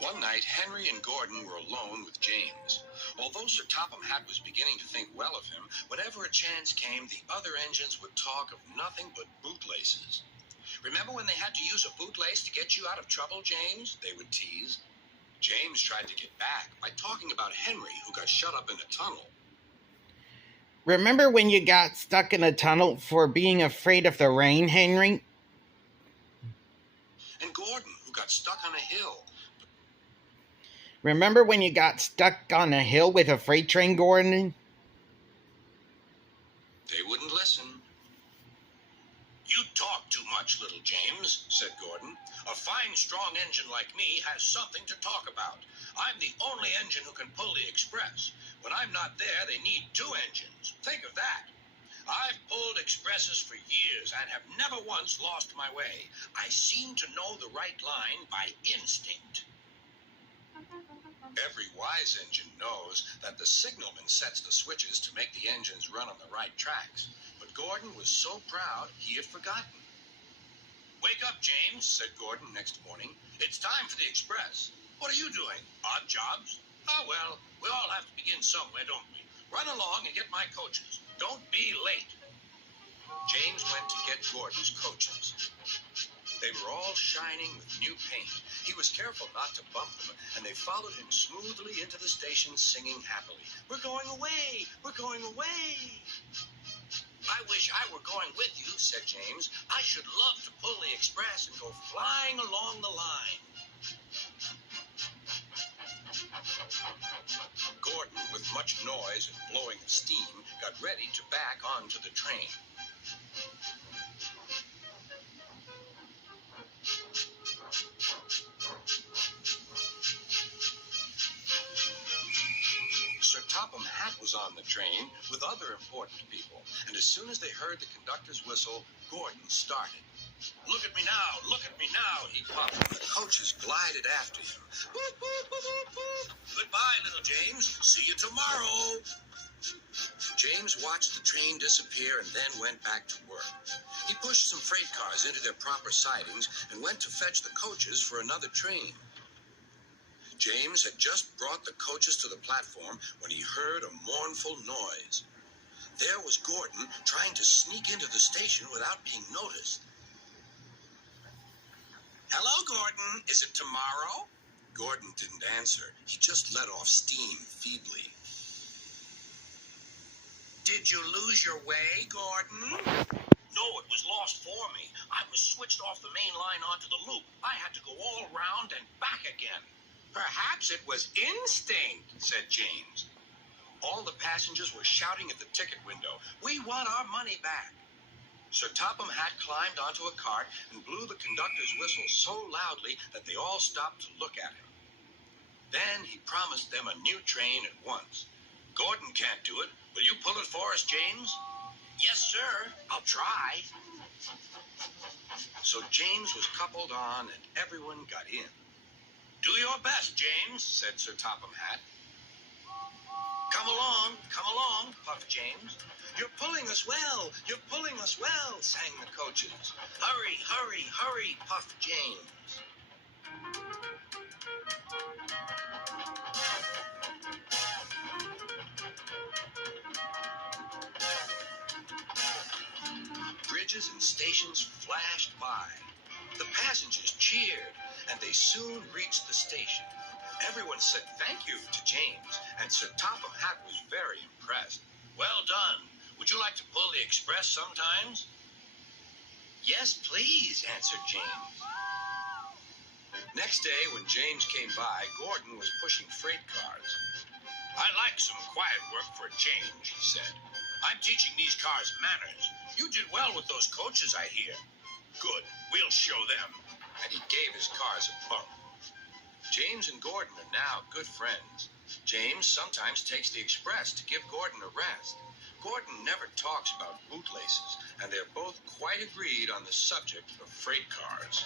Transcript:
One night, Henry and Gordon were alone with James. Although Sir Topham Hatt was beginning to think well of him, whenever a chance came, the other engines would talk of nothing but bootlaces. Remember when they had to use a bootlace to get you out of trouble, James? They would tease. James tried to get back by talking about Henry, who got shut up in a tunnel. Remember when you got stuck in a tunnel for being afraid of the rain, Henry? And Gordon, who got stuck on a hill. Remember when you got stuck on a hill with a freight train, Gordon? They wouldn't listen. You talk too much, little James, said Gordon. A fine, strong engine like me has something to talk about. I'm the only engine who can pull the express. When I'm not there, they need two engines. Think of that. I've pulled expresses for years and have never once lost my way. I seem to know the right line by instinct. Every wise engine knows that the signalman sets the switches to make the engines run on the right tracks. But Gordon was so proud he had forgotten. Wake up, James, said Gordon next morning. It's time for the express. What are you doing? Odd jobs? Oh, well, we all have to begin somewhere, don't we? Run along and get my coaches. Don't be late. James went to get Gordon's coaches. They were all shining with new paint. He was careful not to bump them, and they followed him smoothly into the station singing happily. We're going away! We're going away! I wish I were going with you, said James. I should love to pull the express and go flying along the line. Gordon, with much noise and blowing of steam, got ready to back onto the train. Sir Topham Hatt was on the train with other important people, and as soon as they heard the conductor's whistle, Gordon started. Look at me now, he puffed, and the coaches glided after him. Boop, boop, boop, boop, boop. Goodbye, little James. See you tomorrow. James watched the train disappear and then went back to work. He pushed some freight cars into their proper sidings and went to fetch the coaches for another train. James had just brought the coaches to the platform when he heard a mournful noise. There was Gordon trying to sneak into the station without being noticed. Hello, Gordon. Is it tomorrow? Gordon didn't answer. He just let off steam feebly. Did you lose your way, Gordon? No, it was lost for me. I was switched off the main line onto the loop. I had to go all around and back again. Perhaps it was instinct, said James. All the passengers were shouting at the ticket window, "We want our money back." Sir Topham Hatt climbed onto a cart and blew the conductor's whistle so loudly that they all stopped to look at him. Then he promised them a new train at once. Gordon can't do it. Will you pull it for us, James? Yes, sir. I'll try. So James was coupled on and everyone got in. Do your best, James, said Sir Topham Hatt. Come along, puffed James. You're pulling us well, sang the coaches. Hurry, hurry, hurry, puffed James. Bridges and stations flashed by. The passengers cheered, and they soon reached the station. Everyone said thank you to James, and Sir Topham Hatt was very impressed. Well done. Would you like to pull the express sometimes? Yes, please, answered James. Next day, when James came by, Gordon was pushing freight cars. I like some quiet work for a change, he said. I'm teaching these cars manners. You did well with those coaches, I hear. Good. We'll show them. And he gave his cars a bump. James and Gordon are now good friends. James sometimes takes the express to give Gordon a rest. Gordon never talks about bootlaces, and they're both quite agreed on the subject of freight cars.